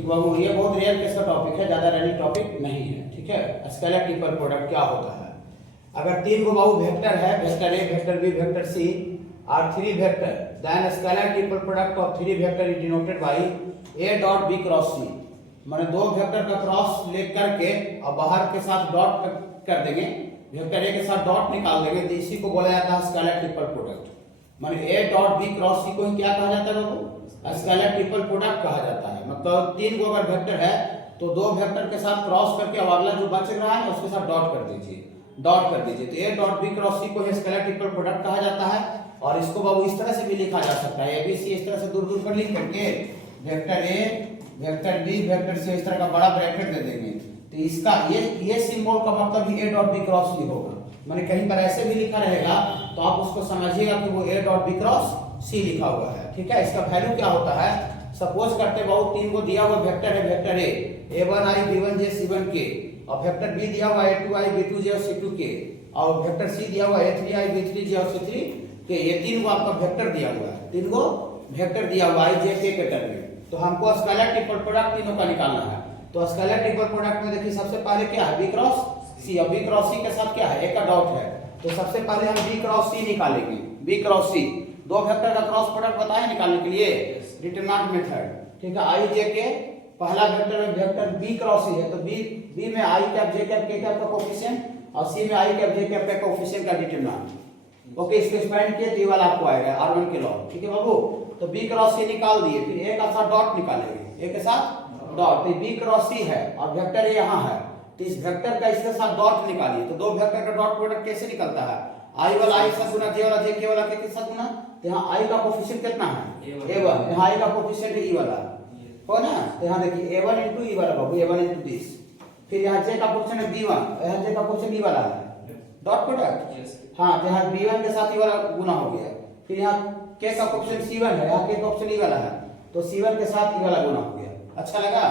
ठीक बाबू, ये बहुत रेयर केस का टॉपिक है, ज्यादा रैली टॉपिक नहीं है। ठीक है, स्केलर ट्रिपल प्रोडक्ट क्या होता है? अगर तीन को बाबू वेक्टर है, vector A, vector B, vector C और three vector, then scalar triple product of three vector is denoted by A dot B cross C. माने दो वेक्टर का क्रॉस ले करके और बाहर के साथ डॉट कर देंगे, वेक्टर ए के साथ डॉट निकाल देंगे, तो इसी को बोला जाता है स्केलर ट्रिपल प्रोडक्ट। माने ए डॉट बी क्रॉस सी को ही क्या कहा जाता है बाबू? स्केलर ट्रिपल प्रोडक्ट कहा जाता है। मतलब तीन को अगर वेक्टर है तो दो वेक्टर के साथ क्रॉस करके अब अगला जो बच रहा है उसके साथ डॉट कर दीजिए, डॉट कर दीजिए। तो ए डॉट बी क्रॉस सी को स्केलर ट्रिपल प्रोडक्ट कहा जाता है। और इसको बाबू इस तरह से भी लिखा जा सकता है, ए बी सी इस तरह से दूर दूर पर लिख करके vector A, vector B, vector C इस तरह का बड़ा ब्रैकेट दे देंगे। तो इसका ये सिंबल का मतलब ही ए डॉट बी क्रॉस सी होगा। माने कहीं पर ऐसे भी लिखा रहेगा तो आप उसको समझिएगा कि वो ए डॉट बी क्रॉस सी लिखा हुआ है। ठीक है, इसका वैल्यू क्या होता है? सपोज करते बहुत तीन को दिया हुआ वेक्टर है, vector A a1 i b1 j c1 k, और वेक्टर बी दिया हुआ a2 i b2 j और c2 k, और वेक्टर सी दिया हुआ a3 i b3 j और c3 k। ये तीन को आपका वेक्टर दिया हुआ है, तीन को वेक्टर दिया हुआ है j k के टर्म में। तो हमको स्केलर ट्रिपल प्रोडक्ट तीनों का निकालना है। तो स्केलर ट्रिपल प्रोडक्ट में देखिए सबसे पहले क्या है? b क्रॉस c, और b क्रॉस c के साथ क्या है? एक का डॉट है। तो सबसे पहले हम b क्रॉस c निकालेंगे, b क्रॉस c। दो वेक्टर का क्रॉस प्रोडक्ट बताए निकालने के लिए डिटरमिनेंट मेथड। ठीक है, आई जे के पहला वेक्टर में वेक्टर बी क्रॉस सी है, तो बी में आई कैप जे कैप के कैप का कोफिशिएंट और सी में आई कैप जे कैप का कोफिशिएंट का डिटरमिनेंट। ओके, इसको एक्सपेंड किए तो ये वाला आपको आएगा R1 के लॉग। ठीक है बाबू, तो बी क्रॉस सी निकाल दिए, फिर ए का साथ डॉट निकालेंगे, ए के साथ डॉट। तो बी क्रॉस सी है और वेक्टर ए यहाँ है, तो इस वेक्टर का इसके साथ डॉट निकालिए। तो दो वेक्टर का डॉट प्रोडक्ट कैसे निकलता है? आई वाला आई से गुना जे वाला जे के वाला के साथ गुना। तो यहाँ आई का कोफिशिएंट कितना है? a1। यहाँ आई का कोफिशिएंट e वाला हो ना। तो यहाँ देखिए a1 into e वाला बाबू, a1 into दिस। फिर यहाँ j का कोफिशिएंट है b1, यहाँ j का कोफिशिएंट e वाला है, डॉट प्रोडक्ट। हाँ, तो यहाँ b1 के साथ e वाला गुना हो गया। फिर यहाँ k का कोफिशिएंट c1 है, यहाँ k का कोफिशिएंट e वाला है, तो c1 के साथ e वाला गुना हो गया। अच्छा लगा?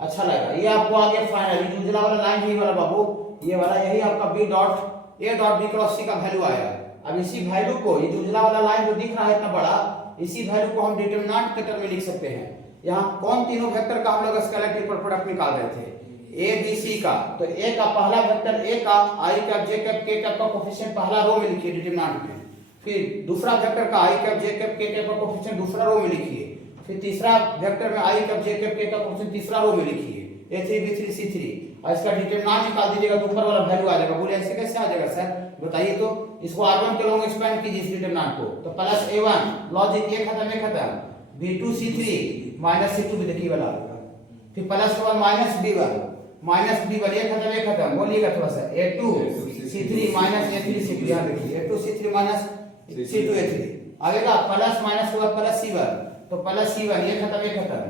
अच्छा लगा। ये आपको आ गया फाइनल, ये उजला वाला लाइन है वाला बाबू, ये वाला यही आपका b dot a dot b cross c का वैल्यू आया। अब इसी वैल्यू को, ये उजला वाला लाइन जो दिख रहा है इतना बड़ा, इसी वैल्यू को हम डिटरमिनेंट के टर्म में लिख सकते हैं। यहाँ कौन तीनों वेक्टर का हम लोग स्केलर ट्रिपल प्रोडक्ट निकाल रहे थे? ए बी सी का। तो ए का पहला वेक्टर ए का आई कैप जे कैप के कैप का कोफिशिएंट पहला रो में लिखिए डिटरमिनेंट में। फिर दूसरा वेक्टर का आई कैप जे कैप के कैप का कोफिशिएंट दूसरा रो में लिखिए। फिर तीसरा वेक्टर में आई कैप जे कैप के का कोफिशिएंट तीसरा रो में लिखिए, a3 b3 c3, और इसका डिटरमिनेंट निकाल दीजिएगा तो ऊपर वाला वैल्यू आ जाएगा। बोले ऐसे कैसे आ जाएगा सर, बताइए तो। इसको R1 के लॉन्ग एक्सपेंड कीजिए इस डिटरमिनेंट को, तो प्लस a1 लॉजिक ये खत्म है खत्म, b2 c3 माइनस c2 भी देखिए वाला आएगा। फिर प्लस के बाद माइनस b1 ये खत्म है खत्म, बोलिएगा थोड़ा सा a2 c3 minus a3 c2। यहाँ देखिए a2 c3 minus c2 a3 आएगा। प्लस माइनस के बाद प्लस c1, तो प्लस c1 ये खत्म है खत्म,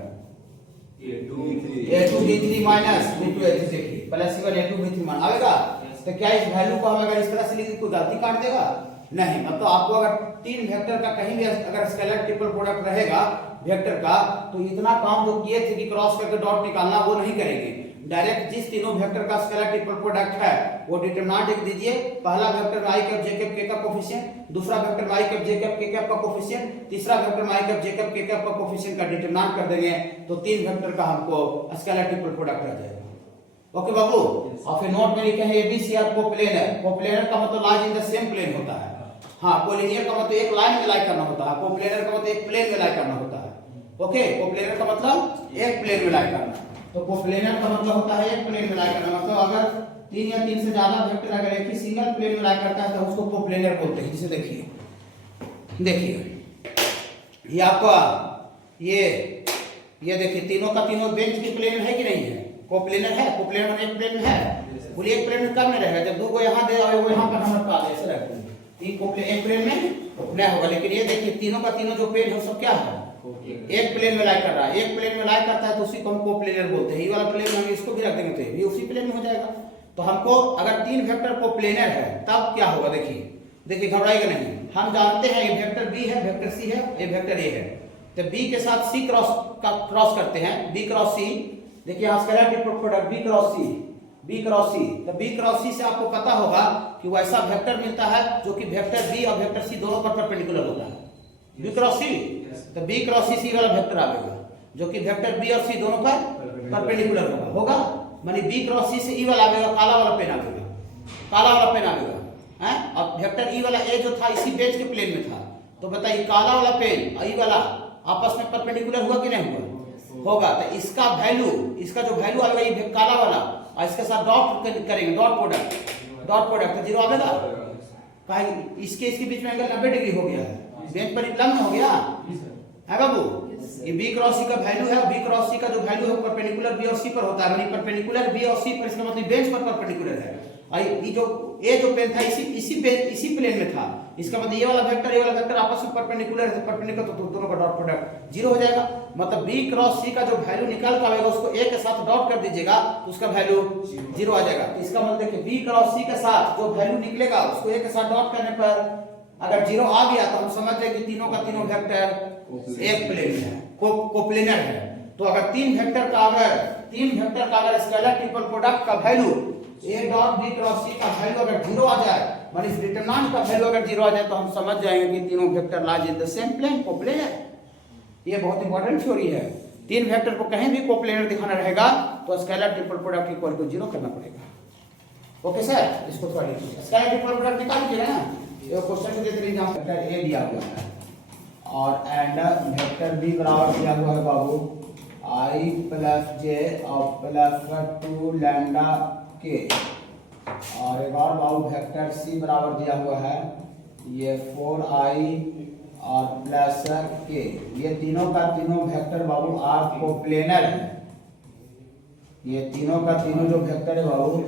a2 b3 minus b2 a3 देखिए प्लस c1 a2 b3 मान आएगा। तो क्या इस वैल्यू को हम अगर इस तरह से लिख कोई गलती काट देगा? नहीं। मतलब आपको अगर तीन वेक्टर का कहीं भी अगर स्केलर ट्रिपल प्रोडक्ट रहेगा वेक्टर का, तो इतना काम जो किए थे कि क्रॉस करके डॉट निकालना, वो नहीं करेंगे। डायरेक्ट जिस तीनों वेक्टर का स्केलर ट्रिपल प्रोडक्ट है वो डिटरमिनेंट लिख दीजिए। पहला वेक्टर में आई कैप जे कैप के का कोफिशिएंट, दूसरा वेक्टर में आई कैप जे कैप के कैप का कोफिशिएंट, तीसरा वेक्टर में आई कैप जे कैप के कैप का कोफिशिएंट का डिटरमिनेंट कर देंगे, तो तीन वेक्टर का हमको स्केलर ट्रिपल प्रोडक्ट आ जाएगा। ओके बाबू, और फिर नोट में लिखे हैं एबीसी आर कोप्लेनर। कोप्लेनर का मतलब lies in the same plane होता है। हाँ, कोलिनियर का मतलब एक लाइन में लाई करना होता है, कोप्लेनर का मतलब एक प्लेन में लाई करना होता है। ओके, कोप्लेनर का मतलब एक प्लेन में लाई करना, तो कोप्लेनर का मतलब होता है एक प्लेन में लाई करना। मतलब अगर तीन या तीन से ज्यादा वेक्टर अगर एक ही सिंगल प्लेन में लाई करता है तो उसको कोप्लेनर बोलते हैं। जिसे देखिए ये आपका ये देखिए तीनों का तीनों बेंच की प्लेन है कि नहीं है? कोप्लेनर है। कोप्लेनर में एक प्लेन में है, बोलिए एक प्लेन में कब में रहेगा? जब दो को यहाँ दे और वो यहाँ पर हम रखा दे, ऐसे रखते हैं। तीन कोप्लेन एक प्लेन में नहीं होगा। लेकिन ये देखिए तीनों का तीनों जो प्लेन है वो सब क्या है? एक प्लेन में लाई कर रहा है। एक प्लेन में लाई करता है तो उसी को हम कोप्लेनर बोलते हैं। ये वाला प्लेन में हम इसको भी रख देंगे तो ये उसी प्लेन में हो जाएगा। तो हमको अगर तीन वेक्टर कोप्लेनर है तब क्या होगा? देखिए घबराइएगा नहीं। हम जानते हैं ये वेक्टर बी है, वेक्टर सी है, ये वेक्टर ए है। तो बी के साथ सी क्रॉस करते हैं, बी क्रॉस सी। देखिए यहाँ scalar triple product B cross C, B cross C. तो बी क्रॉस सी से आपको पता होगा कि वैसा वेक्टर मिलता है जो कि वेक्टर बी और वेक्टर सी दोनों पर परपेंडिकुलर होता है। बी क्रॉस सी, तो बी क्रॉस सी वाला वेक्टर आएगा। जो कि वेक्टर बी और सी दोनों पर परपेंडिकुलर होगा माने बी क्रॉस सी से ई वाला आवेगा, काला वाला पेन आवेगा, काला वाला पेन आवेगा हैं। अब वेक्टर ई वाला ए जो था इसी बेंच के प्लेन में था, तो बताइए काला वाला पेन और ई वाला आपस में परपेंडिकुलर हुआ कि नहीं हुआ? होगा। तो इसका वैल्यू, इसका जो वैल्यू आएगा ये काला वाला और इसके साथ डॉट करेंगे, डॉट प्रोडक्ट तो जीरो आवेगा। कहीं इसके बीच में एंगल 90 डिग्री हो गया है, बेंच पर लंब हो गया है बाबू। ये बी क्रॉस सी का वैल्यू है, बी क्रॉस सी का जो वैल्यू है परपेंडिकुलर बी और सी पर होता है, यानी परपेंडिकुलर बी और सी पर, इसका मतलब बेंच पर परपेंडिकुलर है। और ये जो ए जो पेन था इसी प्लेन में था, इसका मतलब ये वाला वेक्टर आपस में परपेंडिकुलर है, परपेंडिकुलर तो दोनों का डॉट प्रोडक्ट जीरो हो जाएगा। मतलब बी क्रॉस सी का जो वैल्यू निकल कर आएगा उसको ए के साथ डॉट कर दीजिएगा तो उसका वैल्यू जीरो आ जाएगा। तो इसका मतलब देखिए बी क्रॉस सी के साथ जो वैल्यू निकलेगा उसको ए के साथ डॉट करने पर अगर जीरो आ गया तो हम समझ जाए कि तीनों का तीनों वेक्टर एक प्लेन में है, कोप्लेनर है। तो अगर तीन वेक्टर का अगर स्केलर ट्रिपल प्रोडक्ट का value A dot B cross C का वैल्यू अगर जीरो आ जाए, माने इस डिटरमिनेंट का वैल्यू अगर जीरो आ जाए तो हम समझ जाएंगे कि तीनों vector lies in the same plane, coplanar. ये बहुत इंपॉर्टेंट थ्योरी है। तीन वेक्टर को कहीं भी कोप्लेनर दिखाना रहेगा तो scalar triple product equal to zero करना पड़ेगा। ओके सर, इसको थोड़ा लिखिए, स्केलर ट्रिपल प्रोडक्ट निकाल लीजिएगा ना। ये क्वेश्चन के जरिए हम वेक्टर ए दिया हुआ है और एंड वेक्टर बी बराबर दिया हुआ है बाबू i प्लस जे और प्लस 2 लैम्डा के, और एक और बाबू वेक्टर सी बराबर दिया हुआ है ये 4i और प्लस के। ये तीनों का तीनों वेक्टर बाबू आर कोप्लेनर है। ये तीनों का तीनों जो वेक्टर है बाबू,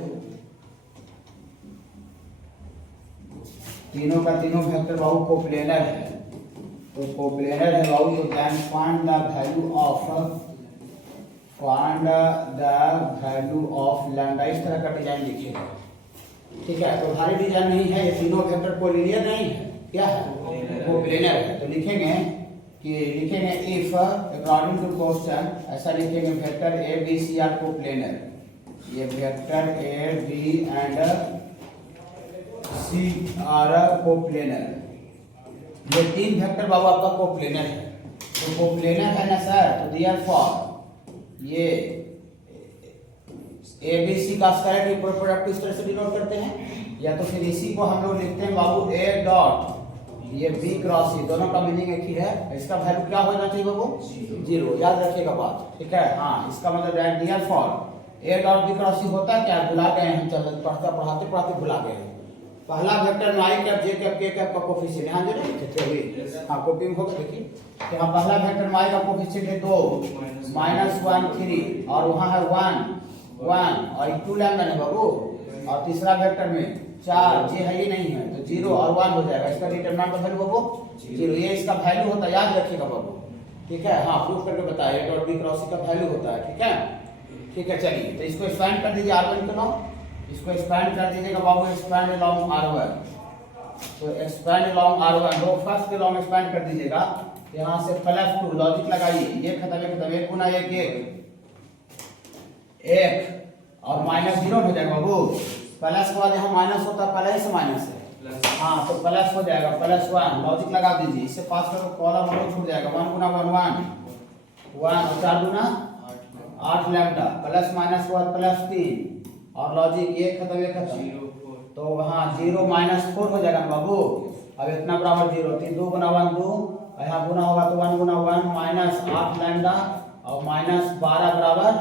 तीनों का तीनों वेक्टर बाबू कोप्लेनर है। तो कोप्लेनर है बाबू, तो then find the value of lambda. इस तरह का डिजाइन लिखिएगा, ठीक है। तो भारी डिजाइन नहीं है, ये तीनों वेक्टर कोलिनियर नहीं है, क्या है? कोप्लेनर है। तो लिखेंगे इफ अकॉर्डिंग टू क्वेश्चन, ऐसा लिखेंगे vector A B C are coplanar. ये vector A B and C are coplanar. ये तीन वेक्टर बाबू आपका कोप्लेनर है। तो कोप्लेनर है ना सर, तो देयरफॉर ये ए बी सी का स्केलर ट्रिपल प्रोडक्ट इस तरह से डिनोट करते हैं, या तो फिर इसी को हम लोग लिखते हैं बाबू ए डॉट ये बी क्रॉस सी, दोनों का मीनिंग एक ही है। इसका वैल्यू क्या होना चाहिए बाबू? जीरो। याद रखिएगा बात, ठीक है। हाँ, इसका मतलब therefore A dot B cross C होता है क्या? भुला गए हम, चल पढ़ाते भुला गए। पहला वेक्टर में i कैप जे कैप के कैप का कोफिशिएंट यहां जो लिखे थे अभी, हां कॉपी में होगा देखिए। तो यहां पहला वेक्टर में i का कोफिशिएंट है 2 -1 3 और वहां है 1 और 2 लैम्डा है बाबू। और तीसरा वेक्टर में 4 जे है, ये नहीं है तो 0 और 1 हो जाएगा। इसका डिटरमिनेंट का वैल्यू बाबू 0, ये इसका वैल्यू होता है, याद रखिएगा बाबू, ठीक है। हां, प्रूफ करके बताइए a dot b cross c का वैल्यू होता है, ठीक है। ठीक है, चलिए तो इसको एक्सपेंड कर दीजिए r1 को ना, इसको एक्सपेंड कर दीजिएगा बाबू, एक्सपेंड अलोंग r1। तो expand along r1 row first के अलोंग एक्सपेंड कर दीजिएगा। यहां से +2 लॉजिक लगाइए, ये खत्म 1 गुना 1 और -0 हो जाएगा बाबू। प्लस के बाद यहाँ माइनस होता है, पहले ही से माइनस है, हाँ तो प्लस हो जाएगा, +1 लॉजिक लगा दीजिए। इससे पास करो कॉलम और छूट जाएगा, 1 गुना 1 1 और 4 गुना 8 लैम्डा, प्लस माइनस के बाद +3 और लॉजिक ये खत्म तो वहाँ 0 -4 हो जाएगा बाबू। अब इतना बराबर 0, 3 2 गुना 1 2, यहाँ गुना होगा तो 1 गुना 1 -8 लैम्डा और -12 बराबर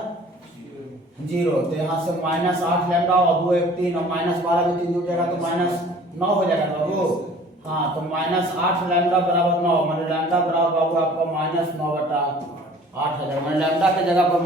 0। तो यहाँ से -8 लैम्डा और 2 1 3 और -12 में 3 जुड़ जाएगा तो -9 हो जाएगा बाबू। हाँ तो -8 लैम्डा बराबर 9, मतलब लैम्डा बराबर बाबू आपका -9/8 हो जाएगा। मतलब लैम्डा की जगह पर